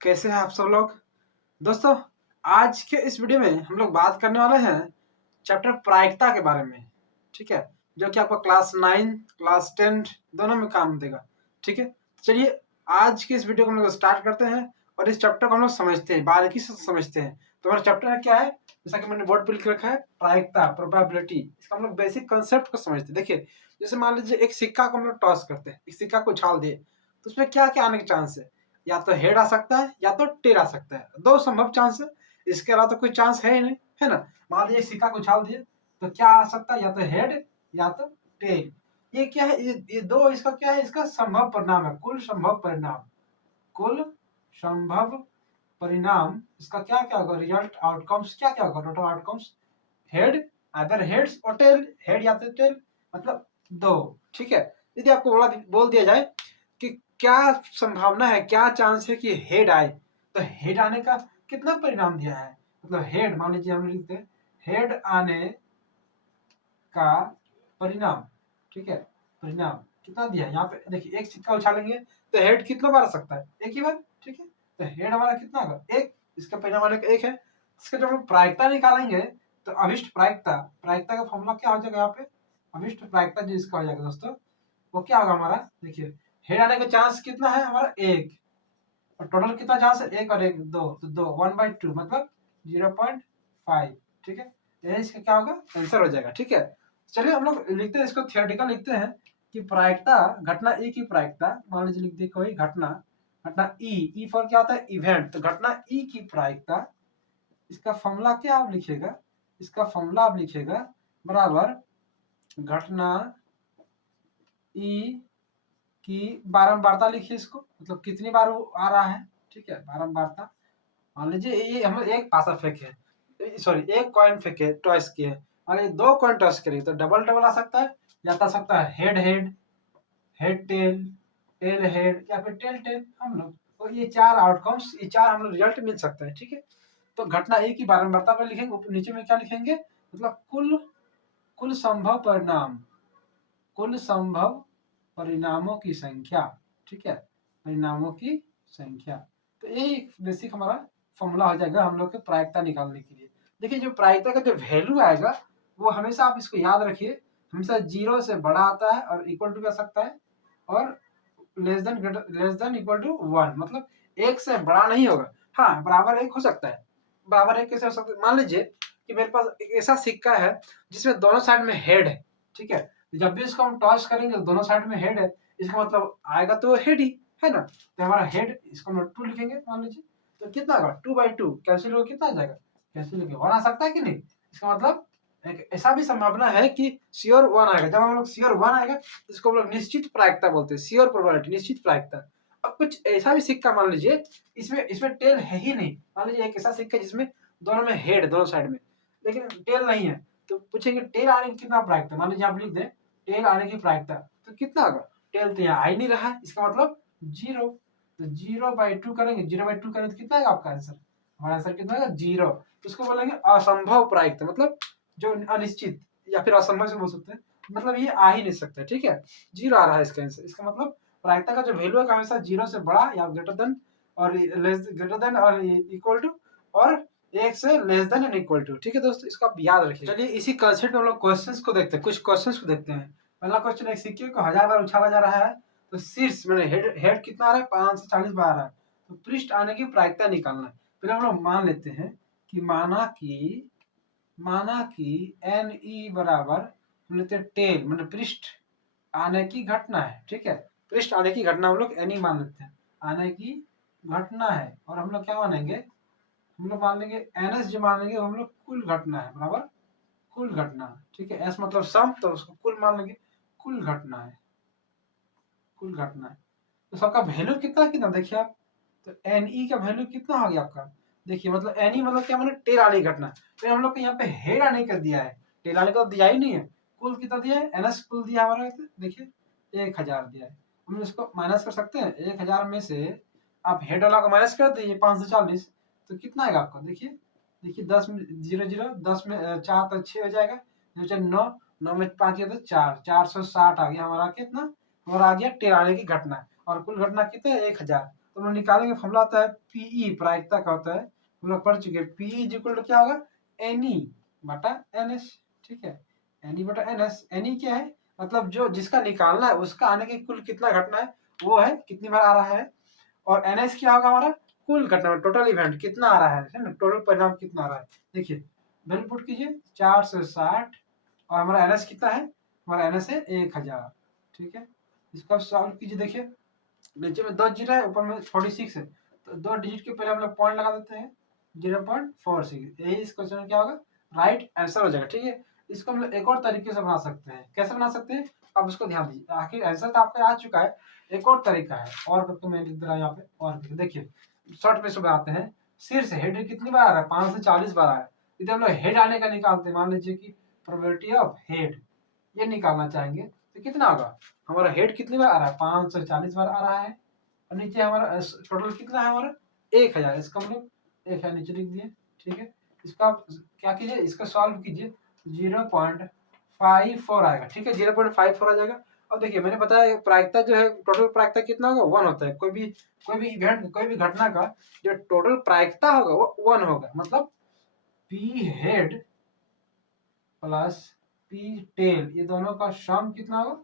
कैसे हैं आप सब लोग। दोस्तों, आज के इस वीडियो में हम लोग बात करने वाले हैं चैप्टर प्रायिकता के बारे में। ठीक है, जो कि आपको क्लास 9 क्लास 10 दोनों में काम देगा। ठीक है, चलिए आज के इस वीडियो को हम लोग स्टार्ट करते हैं और इस चैप्टर को हम लोग समझते हैं, बारीकी से समझते हैं। तो हमारा चैप्टर है क्या है, जैसा कि मैंने बोर्ड पे लिख रखा है, प्रायिकता, प्रोबेबिलिटी। इसका हम लोग बेसिक कंसेप्ट को समझते हैं। देखिए, जैसे मान लीजिए एक सिक्का को हम लोग टॉस करते हैं, एक सिक्का को उछाल दिए, तो उसमें क्या क्या आने के चांस है। या तो हेड आ सकता है या तो टेल आ सकता है, दो संभव चांस है। इसके अलावा तो कोई चांस है ही नहीं, है ना। मान लीजिए सिक्का को उछाल दिए तो क्या आ सकता है, या तो हेड या तो टेल। ये क्या है, ये दो, इसका क्या है, इसका संभव परिणाम है, कुल संभव परिणाम। कुल संभव परिणाम इसका क्या क्या होगा, रिजल्ट आउटकम्स क्या क्या होगा, total outcomes head, other heads और टेल, हेड या तो टेल, मतलब दो। ठीक है, यदि आपको बोल दिया जाए कि क्या संभावना है, क्या चांस है कि हेड आए, तो हेड आने का कितना परिणाम दिया है, मतलब हेड, मान लीजिए हम लिखते हैं हेड आने का परिणाम। ठीक है, परिणाम कितना दिया है यहाँ पे, देखिए एक सिक्का उछालेंगे तो हेड कितना बार आ सकता है, एक ही बार। ठीक है, तो हेड हमारा कितना होगा, एक, इसका परिणाम आने का एक है। इसका जब हम प्रायिकता निकालेंगे तो अभिष्ट प्रायिकता, प्रायिकता का फॉर्मूला क्या हो जाएगा यहाँ पे, अभिष्ट प्रायिकता जो इसका हो जाएगा दोस्तों, वो क्या होगा हमारा, देखिए हेड आने का चांस कितना है हमारा, एक, और टोटल कितना चांस है, एक और एक दो, तो दो, 1/2 मतलब 0.5। ठीक है, ये इसका क्या होगा, आंसर हो जाएगा। ठीक है, चलिए हम लोग लिखते हैं इसको, थियोरेटिकल लिखते हैं कि प्रायिकता, घटना ई की प्रायिकता, मान लीजिए लिख दिए कोई घटना, घटना ई फॉर क्या होता है, इवेंट, तो घटना ई की प्रायिकता, इसका फॉर्मूला क्या आप लिखिएगा, इसका फॉर्मूला आप लिखिएगा बराबर घटना ई की बारंबारता, लिखिए इसको, मतलब कितनी बार वो आ रहा है। ठीक है, बारंबारता। मान लीजिए ये हम लोग एक पासा फेंके, सॉरी एक कॉइन फेंके, टॉस किए, और ये दो कॉइन टॉस करेंगे तो डबल डबल आ सकता है, या आ सकता है head head, head tail, tail head, या फिर टेल टेल। हम लोग तो ये चार आउटकम्स, ये चार हम लोग रिजल्ट मिल सकता है। ठीक है, तो घटना एक की बारंबारता पर लिखेंगे, ऊपर नीचे में क्या लिखेंगे, मतलब कुल, कुल संभव परिणाम, कुल संभव परिणामों की संख्या। ठीक है, परिणामों की संख्या। तो यही बेसिक हमारा फॉर्मूला हो जाएगा हम लोग के प्रायिकता निकालने के लिए। देखिए जो प्रायिकता का जो वैल्यू आएगा वो हमेशा आप इसको याद रखिए, हमेशा 0 से बड़ा आता है और इक्वल टू कर सकता है, और लेस देन इक्वल टू 1, मतलब एक से बड़ा नहीं होगा। हाँ, बराबर एक हो सकता है। बराबर एक कैसे हो सकता है, मान लीजिए कि मेरे पास एक ऐसा सिक्का है जिसमें दोनों साइड में हेड है। ठीक है, जब भी इसको हम टॉस करेंगे दोनों साइड में हेड है, इसका मतलब आएगा तो हेड ही, है ना। तो हमारा हेड, इसको हम 2 लिखेंगे मान लीजिए, तो कितना होगा, 2/2 कैंसिल होगा, कितना आ जाएगा, कैंसिल होगा 1 आ सकता है कि नहीं। इसका मतलब एक ऐसा भी संभावना है कि श्योर 1 आएगा। जब हम लोग श्योर 1 आएगा इसको हम लोग निश्चित प्रायिकता बोलते हैं, श्योर प्रोबेबिलिटी, निश्चित प्रायिकता। अब कुछ ऐसा भी सिक्का मान लीजिए इसमें इसमें टेल है ही नहीं, मान लीजिए एक ऐसा सिक्का जिसमें दोनों में हेड, दोनों साइड में, लेकिन टेल नहीं है, तो पूछेंगे टेल आने की कितना प्रायिकता, मान लीजिए आप लिख दें टेल आने की प्रायिकता, तो कितना होगा, टेल तो यहाँ आ ही नहीं रहा है, इसका मतलब 0। तो 0/2 करेंगे, 0/2 करेंगे तो कितना आएगा आपका आंसर, हमारा आंसर कितना आएगा 0। तो उसको बोलेंगे असंभव प्रायिकता, मतलब जो अनिश्चित, या फिर असंभव से बोल सकते हैं, मतलब ये आ ही नहीं सकता। ठीक है, 0 आ रहा है इसका आंसर, इसका मतलब प्रायिकता का जो वैल्यू है हमेशा 0 से बड़ा या ग्रेटर देन, और ग्रेटर देन और इक्वल टू, और एक से less than and equal to. ठीक है दोस्तों, इसको आप याद रखिए। चलिए इसी कंसेप्ट में हम लोग क्वेश्चंस को देखते हैं, कुछ क्वेश्चंस को देखते हैं। पहला क्वेश्चन, एक सिक्के को 1000 बार उछाला जा रहा है, तो शीर्ष मैंने हेड हेड कितना आ रहा है, 540 बार आ रहा है, तो पृष्ठ आने की प्रायिकता निकालना है। पहले हम लोग मान लेते हैं कि माना कि एन ई बराबर, हम लेते हैं टेल, मतलब पृष्ठ आने की घटना है। ठीक है, पृष्ठ आने की घटना हम लोग एन ई मान लेते हैं, आने की घटना है, और हम लोग क्या मानेंगे, हम लोग मान लेंगे एन एस जो मानेंगे हम लोग कुल घटना है, बराबर कुल घटना। ठीक है, एस मतलब सम, तो उसको कुल मान लेंगे, कुल घटना है, कुल घटना है। तो सबका वैल्यू कितना कितना देखिए आप, तो एन ई का वैल्यू कितना हो गया आपका, देखिए मतलब एन ई मतलब क्या, माने टेल आने की घटना, तो हम लोग को यहाँ पे हेड आने का दिया है, टेल आने का दिया ही नहीं है। कुल कितना दिया है, एन एस कुल दिया हमारा, देखिए 1000 दिया है। हम इसको माइनस कर सकते हैं, 1000 में से आप हेड वाला को माइनस कर दीजिए 540, तो कितना आएगा आपका, देखिए देखिए 10 में 0 0, 10 में 4 तो 6 हो जाएगा, 9 9 में 5 किया तो 4, 460 आ गया हमारा, कितना हमारा आ गया टेल आने की घटना, और कुल घटना कितना है 1000। तो हम लोग निकालेंगे, फॉर्मूला आता है पीई, प्रायिकता का होता है, हम लोग पढ़ चुके हैं। पीई इज इक्वल टू क्या होगा, एनई बटा एनएस, ठीक है, एनई बटा एनएस। एनई क्या है, मतलब जो जिसका निकालना है उसका आने की कुल कितना घटना है वो है, कितनी बार आ रहा है। और एनएस क्या होगा हमारा, कुल घटना, टोटल इवेंट कितना आ रहा है ना, टोटल परिणाम कितना आ रहा है। देखिए वैल्यू पुट कीजिए 460, और हमारा एनएस कितना है, हमारा एनएस है 1000, ठीक है। इसको आप सॉल्व कीजिए, देखिए नीचे में 10 जीरो है, ऊपर में 46 है, तो 2 डिजिट के पहले हम लोग पॉइंट लगा देते हैं 0.46, यही इस क्वेश्चन में क्या होगा, राइट आंसर हो जाएगा, ठीक है। इसको हम लोग एक और तरीके से बना सकते हैं, कैसे बना सकते हैं, अब उसको ध्यान दीजिए, आखिर आंसर तो आपका आ चुका है, एक और तरीका है, और करके मैं लिख दे रहा हूँ यहाँ पे, और देखिए शॉर्ट में से बनाते हैं। सिर से हेड कितनी बार आ रहा है, 5 से 40 बार आया है, यदि हम लोग हेड आने का निकालते हैं, मान लीजिए कि प्रोबेबिलिटी ऑफ हेड ये निकालना चाहेंगे, तो कितना होगा, हमारा हेड कितनी बार आ रहा है, 540 बार आ रहा है, और नीचे हमारा टोटल कितना है, हमारा 1000, इसका हम लोग 1000 नीचे लिख दिए, ठीक है। इसका आप क्या कीजिए, इसका सॉल्व कीजिए, 0.54 आएगा, ठीक है, 0.54 आ जाएगा। अब देखिए मैंने बताया प्रायिकता जो है, टोटल प्रायिकता कितना होगा, 1 होता है, कोई भी इवेंट, कोई भी घटना का जो टोटल प्रायिकता होगा वो 1 होगा, मतलब P head plus P tail, ये दोनों का सम कितना होगा,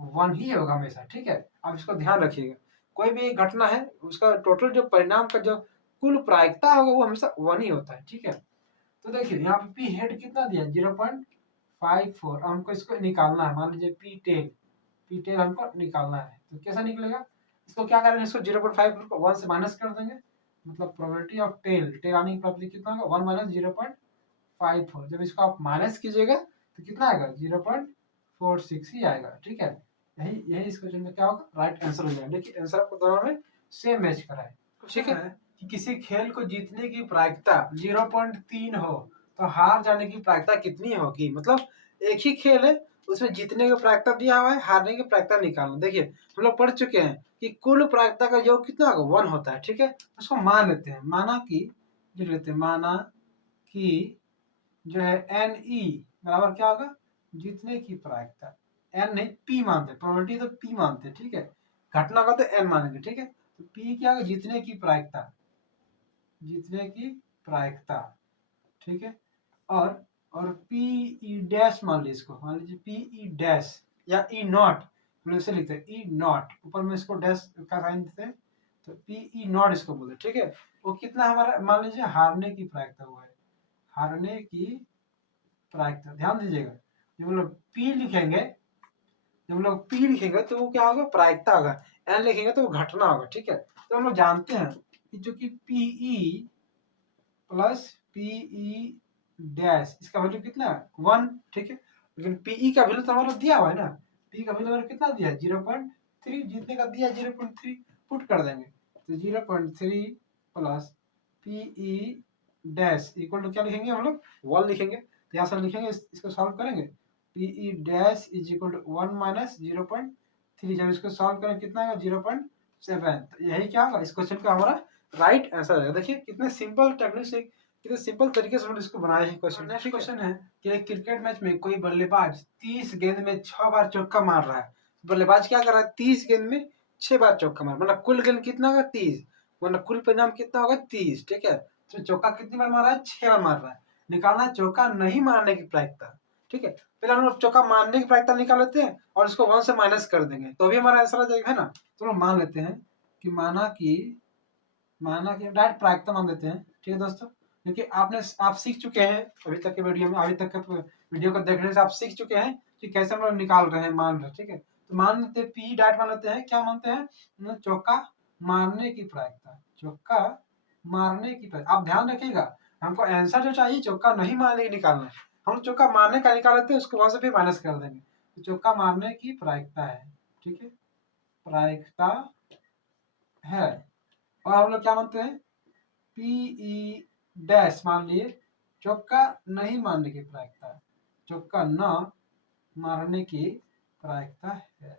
1 ही होगा हमेशा, ठीक है। आप इसको ध्यान रखिएगा, कोई भी घटना है उसका टोटल जो परिणाम का जो कुल प्रायिकता होगा वो हमेशा 1 ही होता है, ठीक है। तो देखिए यहाँ पे पी हेड कितना दिया, 0.54, हमको इसको निकालना है, मान लीजिए पी टेल हमको निकालना है, तो कैसा निकलेगा, इसको क्या करेंगे, इसको 0.5 को 1 से माइनस कर देंगे, मतलब प्रोबेबिलिटी ऑफ टेल आने की प्रोबेबिलिटी कितना होगा, 1 माइनस 0.54, जब इसको आप माइनस कीजिएगा तो कितना आएगा, 0.46 ही आएगा, ठीक है। यही यही इस क्वेश्चन में क्या होगा, राइट आंसर हो जाएगा। देखिए आंसर आपको दोनों में सेम मैच करा है, ठीक है। कि किसी खेल को जीतने की प्रायिकता 0.3 हो तो हार जाने की प्रायिकता कितनी होगी, मतलब एक ही खेल है, उसमें जीतने की प्रायिकता दिया हुआ है, हारने की प्रायिकता निकालना। देखिए हम लोग पढ़ चुके हैं कि कुल प्रायिकता का योग कितना होगा, 1 होता है, ठीक है। उसको मान लेते हैं, माना कि लिख लेते हैं, माना कि जो है एन ई बराबर क्या होगा, जीतने की प्रायिकता, एन नहीं पी मानते, प्रोबेबिलिटी तो पी मानते, ठीक है, घटना का तो एन मानेंगे, ठीक है। तो पी क्या होगा, जीतने की प्रायिकता, जीतने की प्रायिकता, ठीक है। और पी ई डैश मान लीजिए, इसको मान लीजिए पी ई डैश या ई नॉट, हम लोग इसे लिखते हैं ई नॉट, ऊपर में इसको डैश का साइन देते हैं, तो पी ई नॉट इसको बोलते हैं, ठीक है। वो कितना हमारा, मान लीजिए हारने की प्रायिकता हुआ है, हारने की प्रायिकता, ध्यान दीजिएगा, जब हम लोग पी लिखेंगे, जब हम लोग पी लिखेंगे तो वो क्या होगा, प्रायिकता होगा, एन लिखेंगे तो वो घटना होगा, ठीक है। तो हम लोग जानते हैं कि जो कि पीई प्लस पीई डैश, इसका वैल्यू कितना है, 1, ठीक है। लेकिन पीई का वैल्यू तो हमारा दिया हुआ है ना, पी का वैल्यू कितना दिया है, 0.3, जीतने का दिया 0.3, पुट कर देंगे, तो 0.3 plus PE dash equal to क्या लिखेंगे हम लोग, 1 लिखेंगे, तो यहाँ से लिखेंगे, इसको सॉल्व करेंगे, PE dash is equal to 1 minus 0.3, जब इसको सॉल्व करें कितना आएगा, 0.7, तो यही क्या होगा, इस क्वेश्चन का हमारा राइट आंसर है। देखिए कितने सिंपल टेक्निक से, कितने सिंपल तरीके से हमने इसको बनाया है क्वेश्चन। नेक्स्ट क्वेश्चन है कि एक क्रिकेट मैच में कोई बल्लेबाज 30 गेंद में 6 बार चौका मार रहा है, बल्लेबाज क्या कर रहा है, 30 गेंद में 6 बार चौका मार, मतलब कुल गेंद कितना होगा, 30, मतलब कुल परिणाम कितना होगा, 30, ठीक है। तो चौका कितनी बार मार रहा है, 6 बार मार रहा है, निकालना है चौका नहीं मारने की प्रायिकता, ठीक है। पहले हम लोग चौका मारने की प्रायिकता निकाल लेते हैं और इसको 1 से माइनस कर देंगे, तो अभी हमारा आंसर आ जाएगा, है ना। तो हम मान लेते हैं कि माना कि डायरेक्ट प्रायिकता मान देते हैं, ठीक है दोस्तों, क्योंकि आप सीख चुके हैं अभी तक के वीडियो में, अभी तक के वीडियो को देखने से आप सीख चुके हैं कि कैसे हम लोग निकाल रहे हैं, मान रहे हैं, ठीक है। तो मान लेते हैं पी डायरेक्ट मान लेते हैं, क्या मानते हैं, चौका मारने की प्रायिकता, चौका मारने की प्रायिकता, आप ध्यान रखिएगा, हमको आंसर जो चाहिए चौका नहीं मारने की निकालना है, हम चौका मारने का निकाल लेते हैं, उसको वहां से फिर माइनस कर देंगे, तो चौका मारने की प्रायिकता है, ठीक है, प्रायिकता है। और हम लोग क्या मानते हैं, पीई डैश मान लिए चौका नहीं मारने की प्रायिकता, चौका न मारने की प्रायिकता है,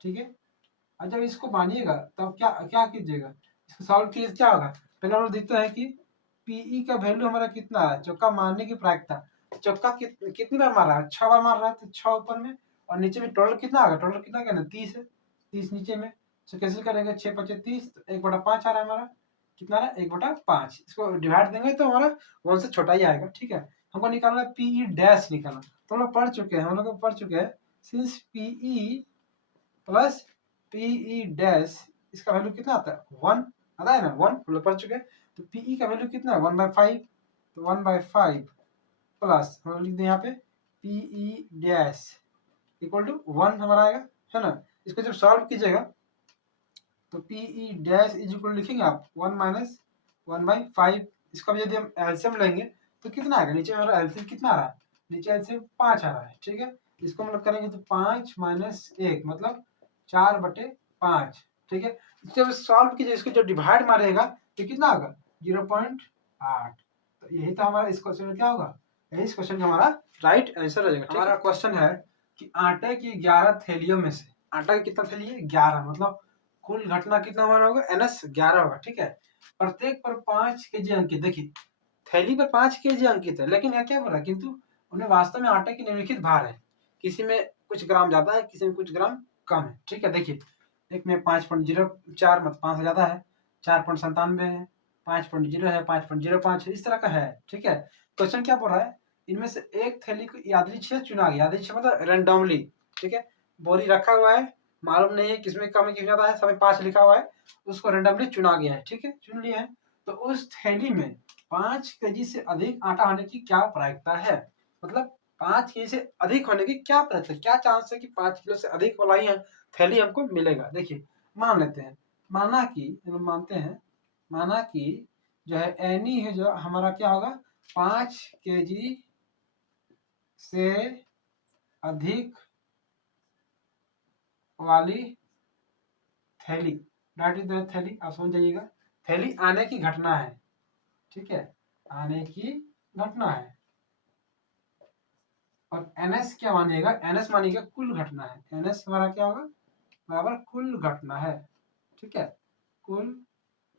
ठीक है। और जब इसको मानिएगा तब क्या क्या कीजिएगा, इसको सॉल्व कीजिए, क्या होगा, पहले हम लोग देखते हैं कि पीई का वैल्यू हमारा कितना है, चौका मारने की प्रायिकता, चौका कितनी बार मार रहा है, 6 बार मार रहा है, तो 6 ऊपर में और नीचे में टोटल कितना आएगा, टोटल कितना कहना, 30 है, 30 नीचे में तो कैंसिल करेंगे 6 5 30, तो 1/5 आ रहा है हमारा, कितना आ रहा है 1/5। इसको डिवाइड देंगे तो हमारा 1 से छोटा ही आएगा, ठीक है। हमको निकालना है पीई डैश निकालना, तो हम लोग पढ़ चुके हैं, हम लोग पढ़ चुके हैं since PE plus PE dash, इसका वैल्यू कितना आता है 1 आता है ना, 1 हम लोग पढ़ चुके हैं। तो पीई का वैल्यू कितना है 1/5, तो 1/5 प्लस हम लोग लिख दें यहाँ पे पीई डैश इक्वल टू 1 हमारा आएगा, है ना। इसको जब सॉल्व कीजिएगा तो पीई डैश इज इक्वल लिखेंगे आप 1 माइनस 1/5। इसका भी यदि हम एलसीएम लेंगे तो कितना आएगा, नीचे हमारा एलसीएम कितना आ रहा है, नीचे एलसीएम 5 आ रहा है, ठीक है। इसको हम लोग करेंगे तो 5 माइनस 1 मतलब 4/5, ठीक है। जब सॉल्व कीजिए इसको जब डिवाइड मारेगा तो कितना होगा 0.8। तो यही तो हमारा इस क्वेश्चन में क्या होगा, यही इस क्वेश्चन का हमारा राइट आंसर हो जाएगा। हमारा क्वेश्चन है कि आटे की 11 थैलियों में से, आटा की कितना थैली है 11, मतलब कुल घटना कितना हमारा होगा NS 11 होगा, ठीक है। प्रत्येक पर 5 केजी अंकित, देखिए थैली पर 5 केजी अंकित है, लेकिन यह क्या बोल रहा है, किंतु उन्हें वास्तव में आटे की निम्नलिखित भार है, किसी में कुछ ग्राम ज्यादा है, किसी में कुछ ग्राम कम है, ठीक है। देखिए एक में 5.04 मतलब 5 ज्यादा है, 4.97 है, 5.0 है, 5.05 है, इस तरह का है, ठीक है। क्वेश्चन क्या बोल रहा है, इनमें से एक थैली को यादृच्छिक चुना गया, यादृच्छिक मतलब रैंडमली, ठीक है। बोरी रखा हुआ है, मालूम नहीं है किसमें कम है किसमें ज्यादा है, सब 5 लिखा हुआ है, उसको रैंडमली चुना गया है, ठीक है, चुन लिया है। तो उस थैली में 5 केजी से अधिक आटा होने की क्या प्रायिकता है, मतलब 5 केजी से अधिक होने की क्या प्रायिकता, क्या चांस है कि 5 किलो से अधिक वाला ही थैली हमको मिलेगा। देखिए मान लेते हैं, माना कि मानते हैं, माना कि जो है एनी है जो हमारा क्या होगा 5 केजी से अधिक वाली थैली, डैट इज द थैली, आप समझ जाइएगा, थैली आने की घटना है, ठीक है, आने की घटना है। और एनएस क्या मानिएगा, एनएस मानिएगा कुल घटना है, एनएस हमारा क्या होगा बराबर कुल घटना है, ठीक है, कुल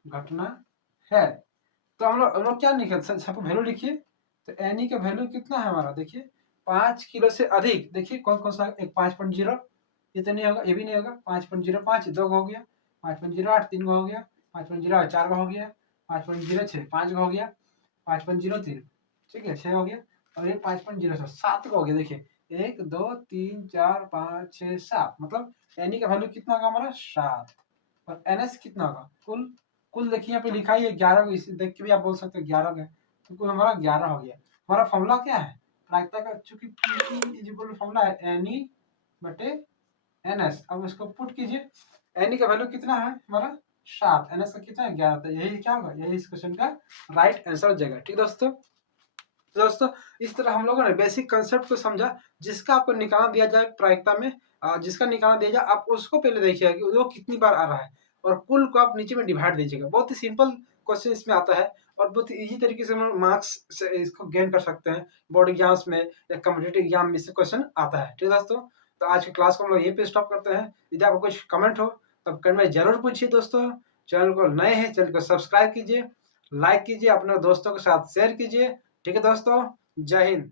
घटना है। तो हम लोग क्या निकल सबको वैल्यू लिखिए, तो एनी का वैल्यू कितना है हमारा, देखिए 5 किलो से अधिक, देखिए कौन कौन सा, एक 5.0 ये तो नहीं होगा, ये भी नहीं होगा, 5.05 2 हो गया, 5.08 3 हो गया, 5.08 4 हो गया, 5.06 5 हो गया, 5.03 ठीक है 6 हो गया, और ये 5.07 7 हो गया। देखिए 1 2 3 4 5 6 7, मतलब एनी का वैल्यू कितना होगा हमारा 7, और एनएस कितना होगा कुल, कुल देखिए यहाँ पे लिखा ही है 11 को, इसे देख के भी आप बोल सकते हो 11 का, तो कुल हमारा 11 हो गया। हमारा फॉर्मूला क्या है प्रायिकता का, चूंकि पी इज इक्वल फॉर्मूला है एनी बटे एनएस, अब इसको पुट कीजिए, एनी का वैल्यू कितना है हमारा 7, एनएस का कितना है 11, तो यही क्या होगा, यही इस क्वेश्चन का राइट आंसर हो जाएगा, ठीक दोस्तों। तो दोस्तों इस तरह हम लोगों ने बेसिक कंसेप्ट को समझा, जिसका आपको निकालना दिया जाए प्रायिकता में, जिसका निकालना दिया जाए आप उसको पहले देखिएगा कि वो कितनी बार आ रहा है, और कुल को आप नीचे में डिवाइड दीजिएगा। बहुत ही सिंपल क्वेश्चन इसमें आता है, और बहुत ही इजी तरीके से हम मार्क्स से इसको गेन कर सकते हैं, बोर्ड एग्जाम्स में या कम्पिटेटिव एग्जाम में से क्वेश्चन आता है, ठीक है दोस्तों। तो आज की क्लास को हम लोग यहीं पे स्टॉप करते हैं। यदि आपको कुछ कमेंट हो तब कमेंट में जरूर पूछिए दोस्तों। चैनल को नए हैं चैनल को सब्सक्राइब कीजिए, लाइक कीजिए, अपने दोस्तों के साथ शेयर कीजिए, ठीक है दोस्तों। जय हिंद।